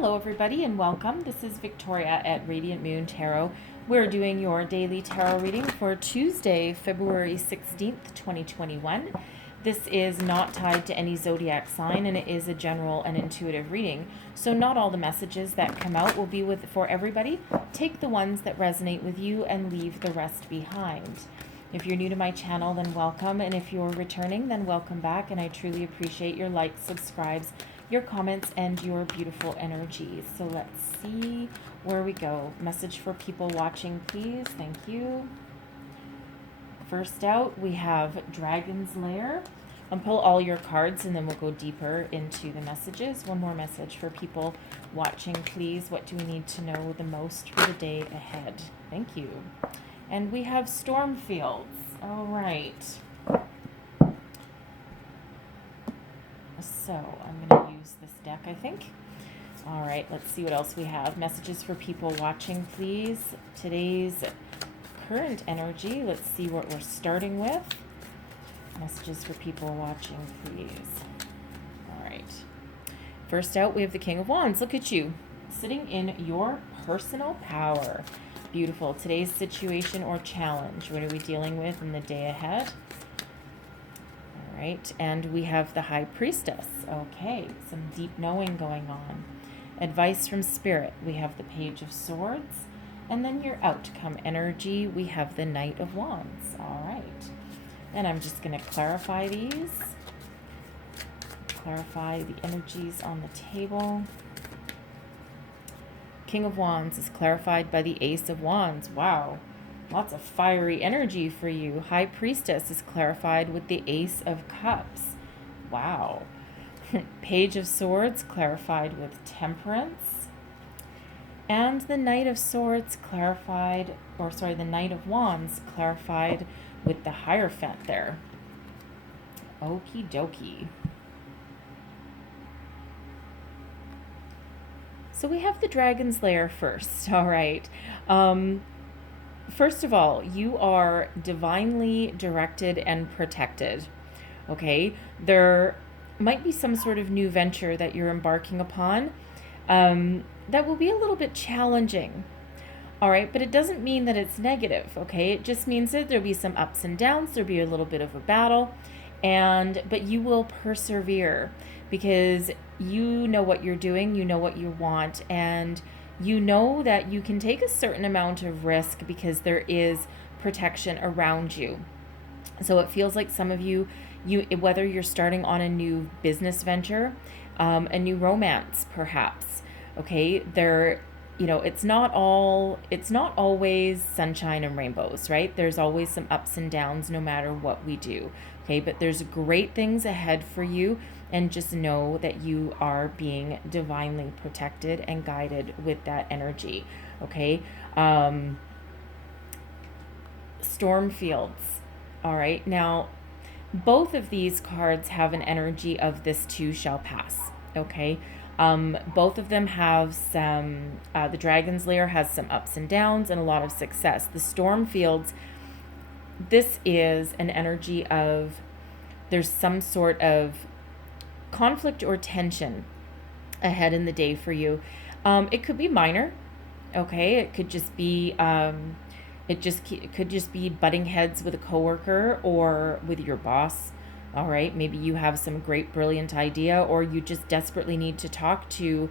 Hello everybody and welcome. This is Victoria at Radiant Moon Tarot. We're doing your daily tarot reading for Tuesday, February 16th, 2021. This is not tied to any zodiac sign and it is a general and intuitive reading. So not all the messages that come out will be for everybody. Take the ones that resonate with you and leave the rest behind. If you're new to my channel, then welcome. And if you're returning, then welcome back. And I truly appreciate your likes, subscribes, your comments, and your beautiful energy. So let's see where we go. Message for people watching, please. Thank you. First out, we have Dragon's Lair. I'll pull all your cards and then we'll go deeper into the messages. One more message for people watching, please. What do we need to know the most for the day ahead? Thank you. And we have Stormfields. All right. So I'm going to use this deck, I think. All right, let's see what else we have. Messages for people watching, please. Today's current energy. Let's see what we're starting with. Messages for people watching, please. All right. First out, we have the King of Wands. Look at you, sitting in your personal power. Beautiful. Today's situation or challenge. What are we dealing with in the day ahead? All right. And we have the High Priestess. Okay. Some deep knowing going on. Advice from Spirit. We have the Page of Swords. And then your outcome energy. We have the Knight of Wands. All right. And I'm just going to clarify these. Clarify the energies on the table. King of Wands is clarified by the Ace of Wands. Wow, lots of fiery energy for you. High Priestess is clarified with the Ace of Cups. Wow. Page of Swords clarified with Temperance. And the Knight of Swords clarified, the Knight of Wands clarified with the Hierophant there. Okie dokie. So we have the Dragon's Lair first, all right. First of all, you are divinely directed and protected, okay? There might be some sort of new venture that you're embarking upon that will be a little bit challenging, all right? But it doesn't mean that it's negative, okay? It just means that there'll be some ups and downs, there'll be a little bit of a battle, but you will persevere because you know what you're doing, you know what you want, and you know that you can take a certain amount of risk because there is protection around you. So it feels like some of you, whether you're starting on a new business venture, a new romance perhaps, okay, it's not always sunshine and rainbows, right? There's always some ups and downs no matter what we do, okay? But there's great things ahead for you, and just know that you are being divinely protected and guided with that energy, okay? Stormfields, all right? Now, both of these cards have an energy of this too shall pass, okay? Both of them have some, the Dragon's Lair has some ups and downs and a lot of success. The Stormfields, this is an energy of there's some sort of conflict or tension ahead in the day for you. It could be minor, okay? It could just be, it could just be butting heads with a coworker or with your boss. All right, maybe you have some great, brilliant idea, or you just desperately need to talk to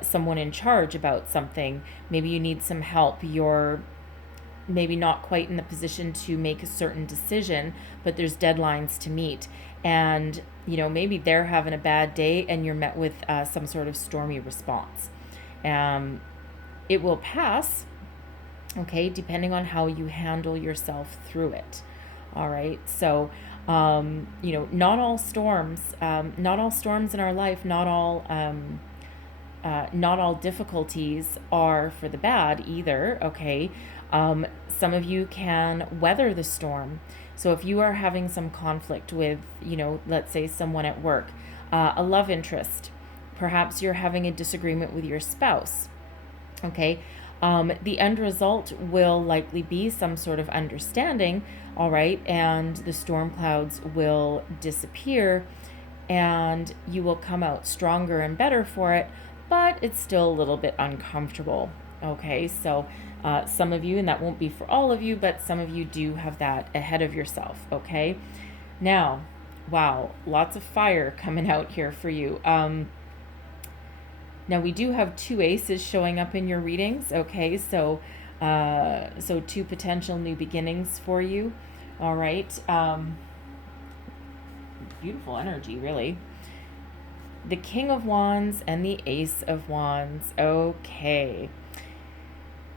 someone in charge about something. Maybe you need some help. You're maybe not quite in the position to make a certain decision, but there's deadlines to meet. And, maybe they're having a bad day and you're met with some sort of stormy response. It will pass, okay, depending on how you handle yourself through it. All right, so not all storms in our life, not all difficulties are for the bad either, okay? Some of you can weather the storm. So if you are having some conflict with, let's say someone at work, a love interest, perhaps you're having a disagreement with your spouse, okay? The end result will likely be some sort of understanding, all right, and the storm clouds will disappear and you will come out stronger and better for it. but it's still a little bit uncomfortable. Okay, so some of you, and that won't be for all of you, but some of you do have that ahead of yourself. Okay, now, wow, lots of fire coming out here for you. Now we do have two aces showing up in your readings. Okay, so two potential new beginnings for you. All right, beautiful energy, really. The King of Wands and the Ace of Wands. Okay.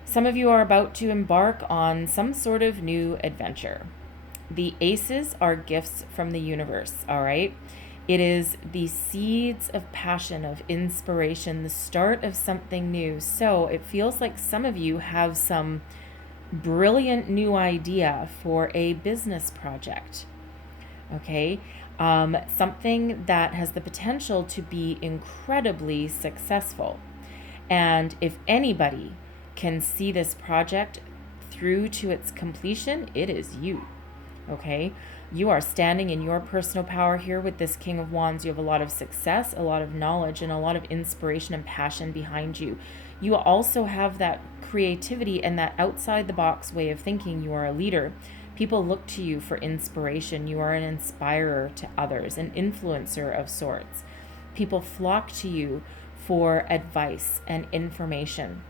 Some of you are about to embark on some sort of new adventure. The aces are gifts from the universe, all right? It is the seeds of passion, of inspiration, the start of something new. So it feels like some of you have some brilliant new idea for a business project, okay? Something that has the potential to be incredibly successful. And if anybody can see this project through to its completion, it is you. Okay? You are standing in your personal power here with this King of Wands. You have a lot of success, a lot of knowledge, and a lot of inspiration and passion behind you. You also have that creativity and that outside the box way of thinking. You are a leader. People look to you for inspiration. You are an inspirer to others, an influencer of sorts. People flock to you for advice and information.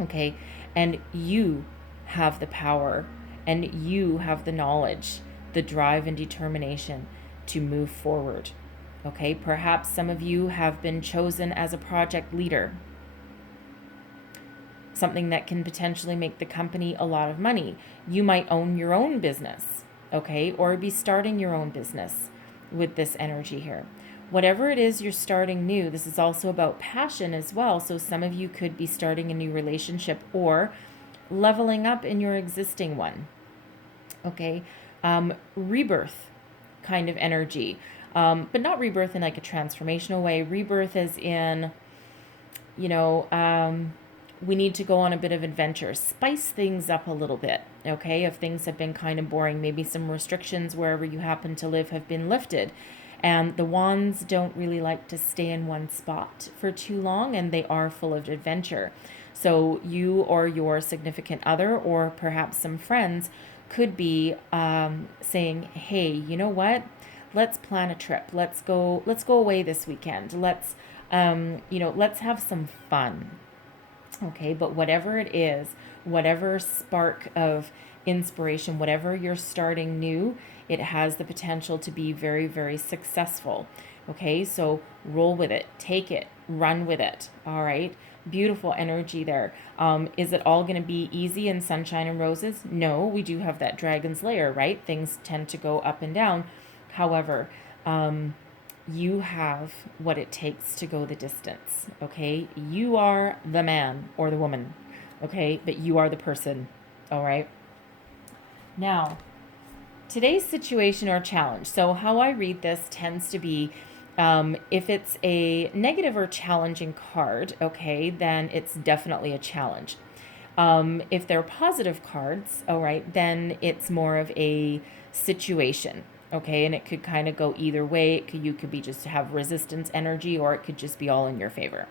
Okay? And you have the power and you have the knowledge, the drive and determination to move forward. Okay? Perhaps some of you have been chosen as a project leader, something that can potentially make the company a lot of money. You might own your own business, okay? Or be starting your own business with this energy here. Whatever it is you're starting new, this is also about passion as well. So some of you could be starting a new relationship or leveling up in your existing one, okay? Rebirth kind of energy, but not rebirth in like a transformational way. Rebirth as in, we need to go on a bit of adventure, spice things up a little bit, okay? If things have been kind of boring, maybe some restrictions wherever you happen to live have been lifted. And the wands don't really like to stay in one spot for too long, and they are full of adventure. So you or your significant other, or perhaps some friends, could be saying, hey, you know what? Let's plan a trip. Let's go away this weekend. Let's have some fun. Okay, but whatever it is, whatever spark of inspiration, whatever you're starting new, it has the potential to be very, very successful. Okay, so roll with it, take it, run with it. All right, beautiful energy there. Is it all going to be easy and sunshine and roses? No, we do have that dragon's lair, right? Things tend to go up and down. However, you have what it takes to go the distance, okay? You are the man or the woman, okay? But you are the person, all right? Now, today's situation or challenge. So how I read this tends to be, if it's a negative or challenging card, okay, then it's definitely a challenge. If they're positive cards, all right, then it's more of a situation. Okay, and it could kind of go either way. You could be just have resistance energy, or it could just be all in your favor.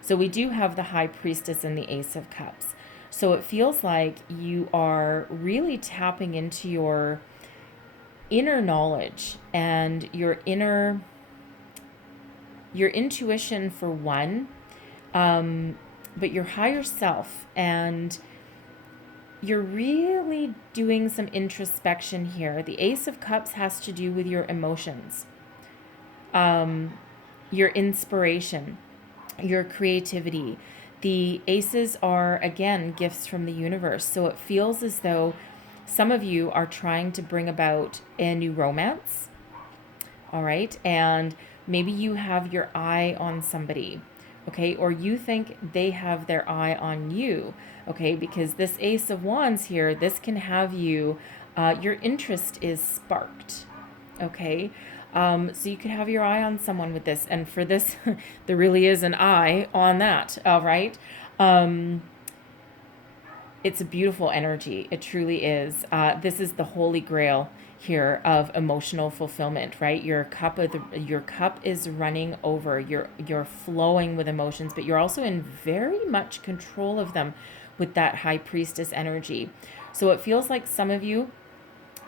So we do have the High Priestess and the Ace of Cups. So it feels like you are really tapping into your inner knowledge and your intuition for one, but your higher self, and you're really doing some introspection here. The Ace of Cups has to do with your emotions, your inspiration, your creativity. The aces are, again, gifts from the universe. So it feels as though some of you are trying to bring about a new romance, all right? And maybe you have your eye on somebody, okay? Or you think they have their eye on you, okay? Because this Ace of Wands here, this can have you, your interest is sparked, okay? So you could have your eye on someone with this. And for this, there really is an eye on that, all right? It's a beautiful energy. It truly is. This is the Holy Grail here of emotional fulfillment, right? Your cup is running over. You're flowing with emotions, but you're also in very much control of them with that high priestess energy. So it feels like some of you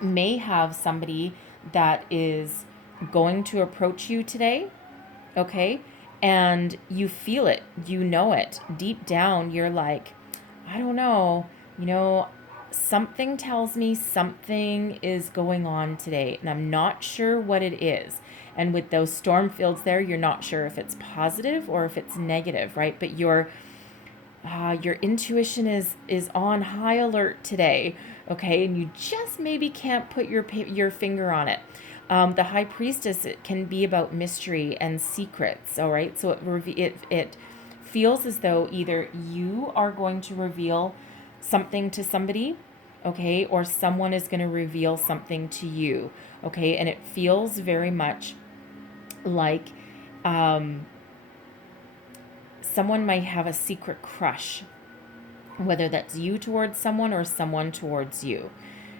may have somebody that is going to approach you today, okay? And you feel it, you know it. Deep down, you're like, I don't know, you know, something tells me something is going on today, and I'm not sure what it is. And with those storm fields there, you're not sure if it's positive or if it's negative, right? But your intuition is on high alert today, okay? And you just maybe can't put your finger on it. The high priestess, it can be about mystery and secrets, all right? So it feels as though either you are going to reveal something to somebody, okay, or someone is going to reveal something to you, okay? And it feels very much like someone might have a secret crush, whether that's you towards someone or someone towards you,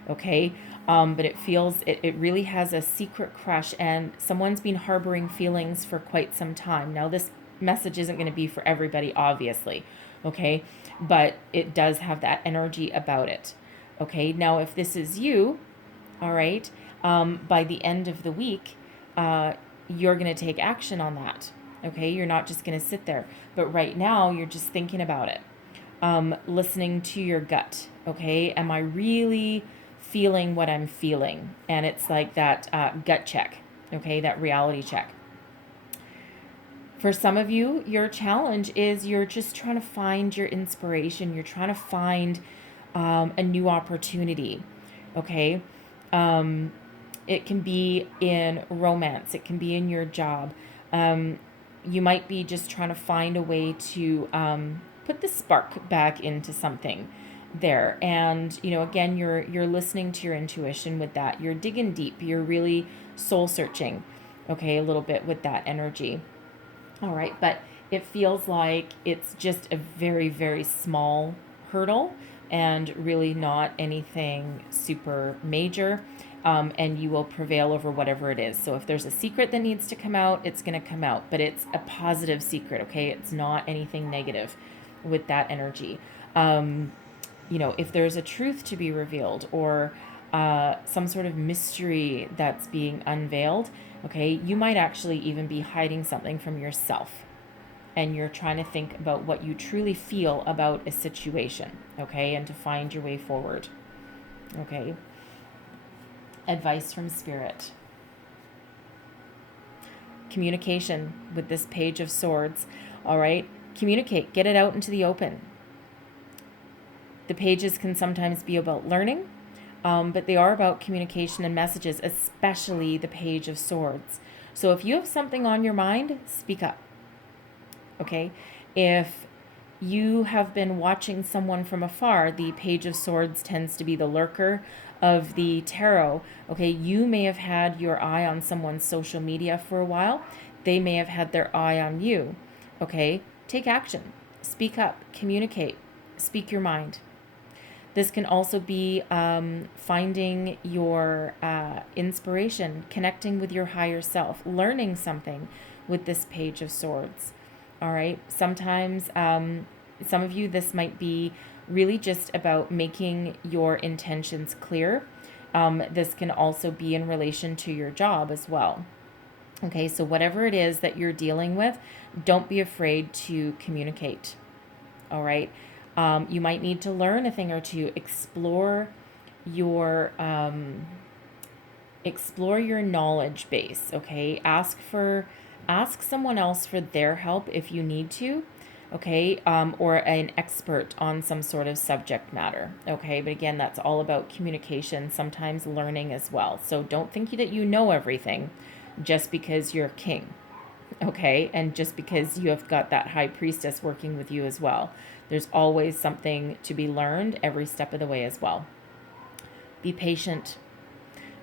okay? But it feels, it really has a secret crush, and someone's been harboring feelings for quite some time. Now, this message isn't going to be for everybody, obviously, okay? But it does have that energy about it, okay? Now, if this is you, all right, by the end of the week, you're going to take action on that, okay? You're not just going to sit there. But right now, you're just thinking about it, listening to your gut, okay? Am I really feeling what I'm feeling? And it's like that gut check, okay? That reality check. For some of you, your challenge is you're just trying to find your inspiration. You're trying to find a new opportunity, okay? It can be in romance. It can be in your job. You might be just trying to find a way to put the spark back into something there. And, you know, again, you're listening to your intuition with that. You're digging deep. You're really soul searching, okay, a little bit with that energy. All right, but it feels like it's just a very, very small hurdle and really not anything super major. And you will prevail over whatever it is. So if there's a secret that needs to come out, it's going to come out, but it's a positive secret, okay? It's not anything negative with that energy. You know, if there's a truth to be revealed or some sort of mystery that's being unveiled, okay, you might actually even be hiding something from yourself. And you're trying to think about what you truly feel about a situation, okay, and to find your way forward, okay? Advice from Spirit. Communication with this Page of Swords, all right? Communicate, get it out into the open. The pages can sometimes be about learning, but they are about communication and messages, especially the Page of Swords. So if you have something on your mind, speak up, okay? If you have been watching someone from afar, the Page of Swords tends to be the lurker of the tarot, okay? You may have had your eye on someone's social media for a while. They may have had their eye on you, okay? Take action, speak up, communicate, speak your mind. This can also be finding your inspiration, connecting with your higher self, learning something with this Page of Swords, all right? Sometimes, some of you, this might be really just about making your intentions clear. This can also be in relation to your job as well. Okay, so whatever it is that you're dealing with, don't be afraid to communicate. All right. You might need to learn a thing or two. Explore your knowledge base. Okay, ask someone else for their help if you need to. Okay, or an expert on some sort of subject matter. Okay, but again, that's all about communication, sometimes learning as well. So don't think that you know everything just because you're king. Okay, and just because you have got that high priestess working with you as well. There's always something to be learned every step of the way as well. Be patient.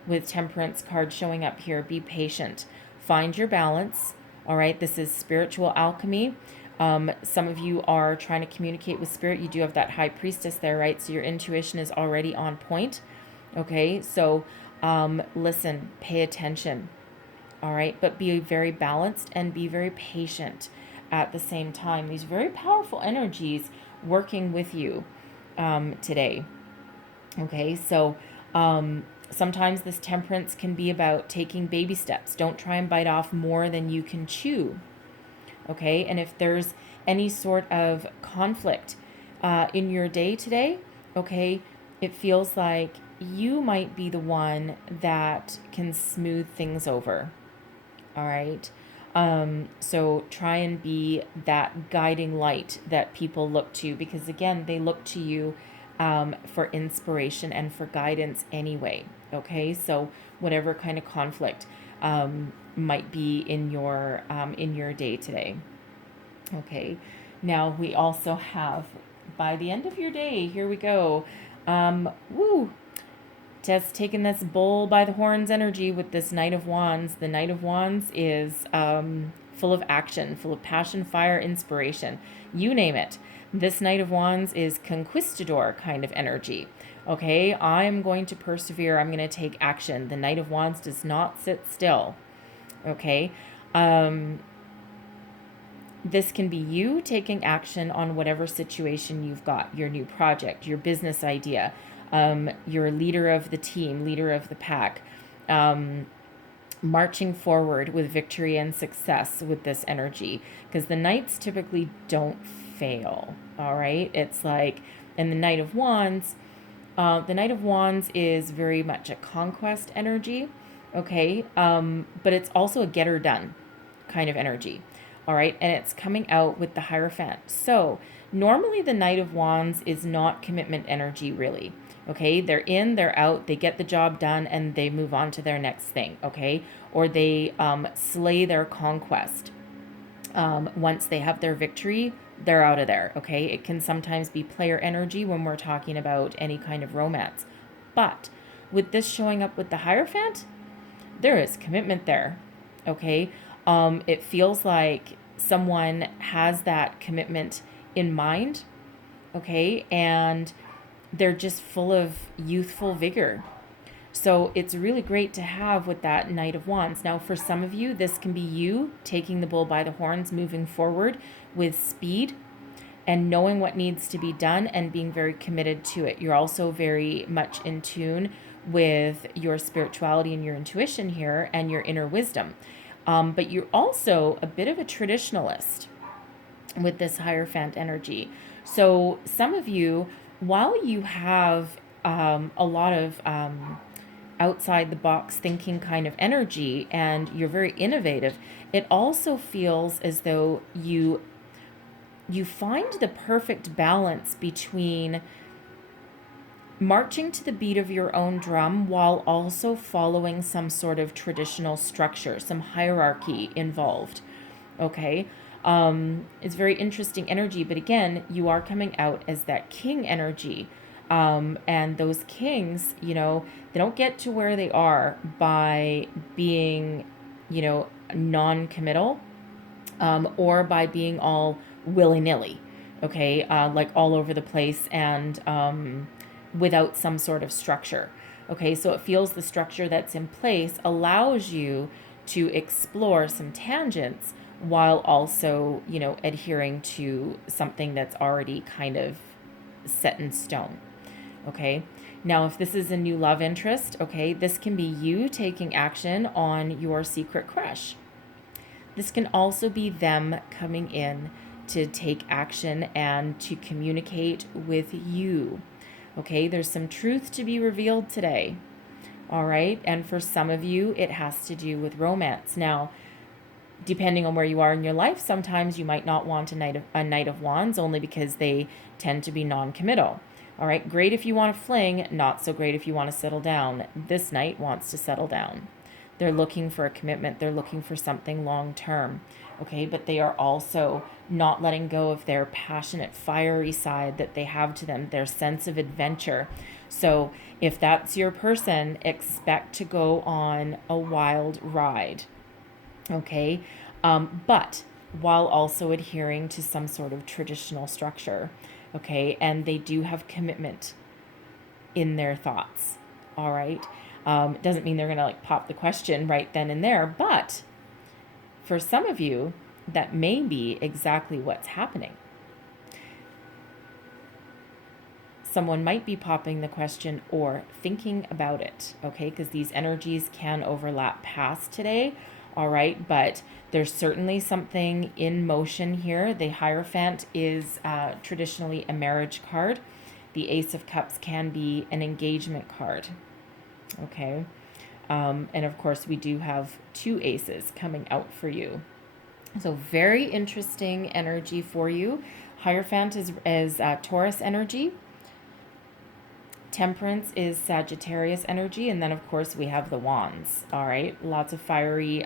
With Temperance card showing up here, be patient. Find your balance. All right, this is spiritual alchemy. Some of you are trying to communicate with spirit. You do have that high priestess there, right? So your intuition is already on point. Okay, so Listen, pay attention. All right, but be very balanced and be very patient at the same time. These very powerful energies working with you today. Okay, so sometimes this temperance can be about taking baby steps. Don't try and bite off more than you can chew. Okay, and if there's any sort of conflict in your day today, okay, it feels like you might be the one that can smooth things over. All right. So try and be that guiding light that people look to, because again, they look to you for inspiration and for guidance anyway. Okay. So whatever kind of conflict might be in your day today. Okay. Now we also have, by the end of your day, here we go. Woo! Just taking this bull by the horns energy with this Knight of Wands. The Knight of Wands is full of action, full of passion, fire, inspiration. You name it. This Knight of Wands is conquistador kind of energy. Okay, I'm going to persevere. I'm going to take action. The Knight of Wands does not sit still. Okay. This can be you taking action on whatever situation you've got, your new project, your business idea. You're a leader of the team, leader of the pack, marching forward with victory and success with this energy, because the knights typically don't fail. All right. It's like, and the Knight of Wands is very much a conquest energy. Okay. But it's also a get her done kind of energy. All right. And it's coming out with the Hierophant. So normally the Knight of Wands is not commitment energy, really. Okay, they're in, they're out, they get the job done, and they move on to their next thing, okay? Or they slay their conquest. Once they have their victory, they're out of there, okay? It can sometimes be player energy when we're talking about any kind of romance. But with this showing up with the Hierophant, there is commitment there, okay? It feels like someone has that commitment in mind, okay? And they're just full of youthful vigor. So it's really great to have with that Knight of Wands. Now, for some of you, this can be you taking the bull by the horns, moving forward with speed and knowing what needs to be done and being very committed to it. You're also very much in tune with your spirituality and your intuition here and your inner wisdom. But you're also a bit of a traditionalist with this Hierophant energy. So some of you, while you have a lot of outside the box thinking kind of energy and you're very innovative, it also feels as though you find the perfect balance between marching to the beat of your own drum while also following some sort of traditional structure, some hierarchy involved. Okay. It's very interesting energy, but again, you are coming out as that king energy. And those kings, they don't get to where they are by being, non-committal, or by being all willy-nilly, okay, like all over the place and without some sort of structure. Okay, so it feels the structure that's in place allows you to explore some tangents while also, adhering to something that's already kind of set in stone. Okay. Now, if this is a new love interest, okay, this can be you taking action on your secret crush. This can also be them coming in to take action and to communicate with you. Okay, there's some truth to be revealed today. All right. And for some of you, it has to do with romance. Now, depending on where you are in your life, sometimes you might not want a Knight of Wands only because they tend to be non-committal. All right, great if you want to fling, not so great if you want to settle down. This Knight wants to settle down. They're looking for a commitment. They're looking for something long-term. Okay, but they are also not letting go of their passionate, fiery side that they have to them, their sense of adventure. So if that's your person, expect to go on a wild ride. Okay, but while also adhering to some sort of traditional structure. Okay, and they do have commitment in their thoughts. All right. It doesn't mean they're going to like pop the question right then and there, but for some of you, that may be exactly what's happening. Someone might be popping the question or thinking about it, okay? Because these energies can overlap past today, all right? But there's certainly something in motion here. The Hierophant is traditionally a marriage card. The Ace of Cups can be an engagement card, okay? And of course, we do have 2 aces coming out for you. So very interesting energy for you. Hierophant is Taurus energy. Temperance is Sagittarius energy. And then, of course, we have the Wands. All right. Lots of fiery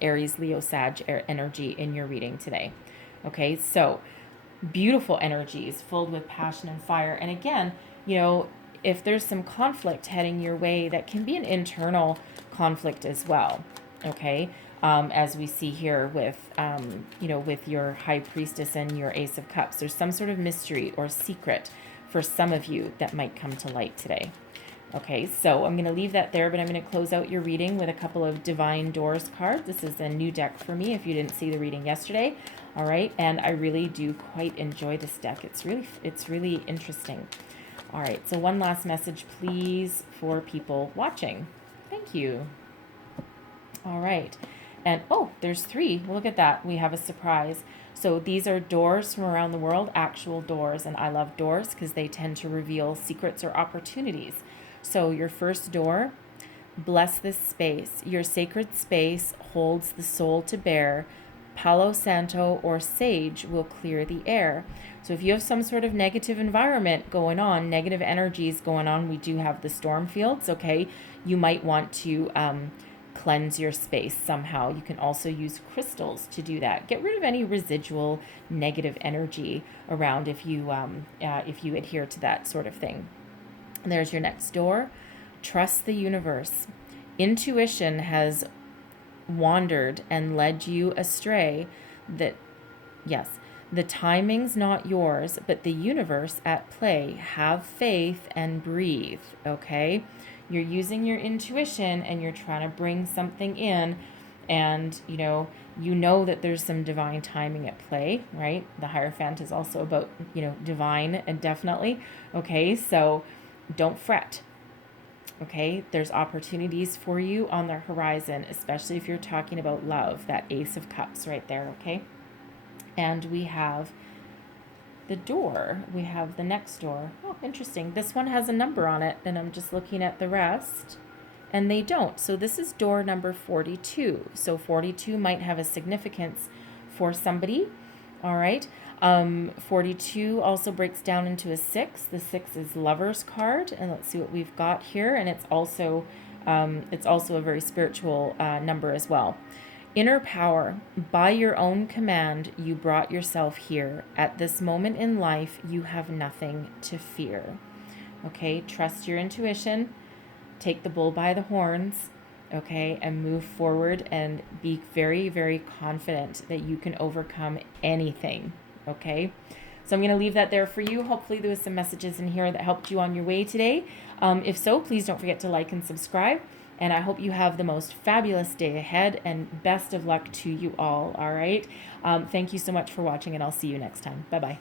Aries, Leo, Sag energy in your reading today. Okay. So beautiful energies filled with passion and fire. And again, if there's some conflict heading your way, that can be an internal conflict as well. Okay. As we see here with, with your High Priestess and your Ace of Cups, there's some sort of mystery or secret for some of you that might come to light today. Okay, so I'm going to leave that there, but I'm going to close out your reading with a couple of Divine Doors cards. This is a new deck for me if you didn't see the reading yesterday. All right, and I really do quite enjoy this deck. It's really interesting. All right, so one last message, please, for people watching. Thank you. All right, and oh, there's 3. Look at that. We have a surprise. So these are doors from around the world, actual doors, and I love doors because they tend to reveal secrets or opportunities. So your first door, bless this space. Your sacred space holds the soul to bear. Palo Santo or sage will clear the air. So if you have some sort of negative environment going on, negative energies going on, we do have the storm fields, okay? You might want to cleanse your space somehow. You can also use crystals to do that. Get rid of any residual negative energy around if you adhere to that sort of thing. And there's your next door. Trust the universe. Intuition has wandered and led you astray. That, yes, the timing's not yours, but the universe at play. Have faith and breathe, okay? You're using your intuition and you're trying to bring something in, and you know that there's some divine timing at play, right? The Hierophant is also about, divine, and definitely, okay? So don't fret, okay? There's opportunities for you on the horizon, especially if you're talking about love, that Ace of Cups right there, okay? And we have the door. We have the next door. Oh, interesting. This one has a number on it, and I'm just looking at the rest, and they don't. So this is door number 42. So 42 might have a significance for somebody. All right. 42 also breaks down into a 6. The 6 is Lover's card, and let's see what we've got here. And it's also a very spiritual number as well. Inner power. By your own command, you brought yourself here. At this moment in life, you have nothing to fear. Okay, trust your intuition. Take the bull by the horns, okay, and move forward and be very, very confident that you can overcome anything, okay? So I'm going to leave that there for you. Hopefully there was some messages in here that helped you on your way today. If so, please don't forget to like and subscribe. And I hope you have the most fabulous day ahead, and best of luck to you all right? Thank you so much for watching, and I'll see you next time. Bye-bye.